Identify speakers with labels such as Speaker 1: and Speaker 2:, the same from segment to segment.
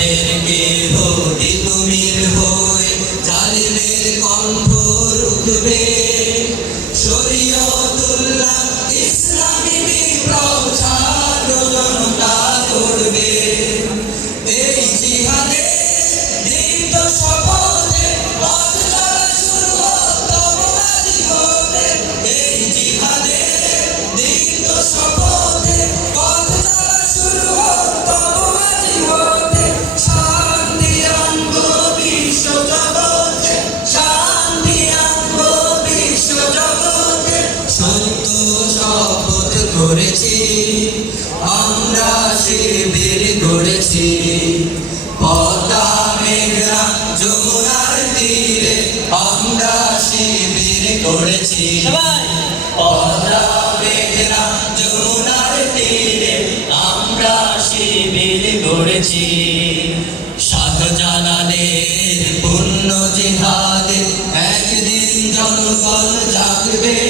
Speaker 1: জালের দেহ তুমি হয়ে জালের কণ্ঠ রুখবে। করেছি আমরা শিবির গড়েছি পদ্মা মেঘনা যমুনার তীরে আমরা শিবির গড়েছি পদ্মা মেঘনা যমুনার তীরে আমরা শিবির গড়েছি শাহজালালের পুণ্য জিহাদে একদিন জনগণ জাগবে।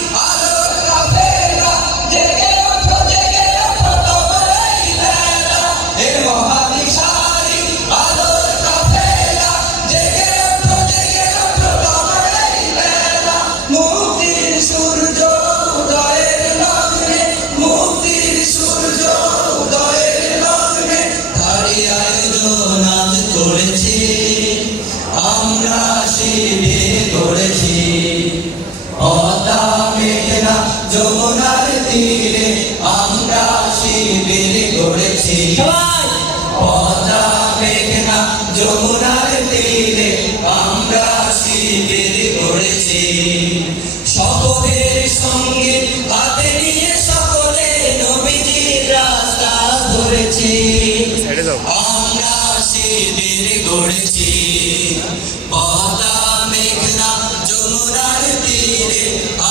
Speaker 1: যমুনার তীরে আমরা শিবির করেছি পদ্মা মেঘনা যমুনার তীরে আমরা শিবির করেছি শপথের সঙ্গে হাতে নিয়ে সকলে নবীজির রাস্তা ধরেছি। আমরা শিবির গড়েছি পদ্মা মেঘনা যমুনার তীরে আমরা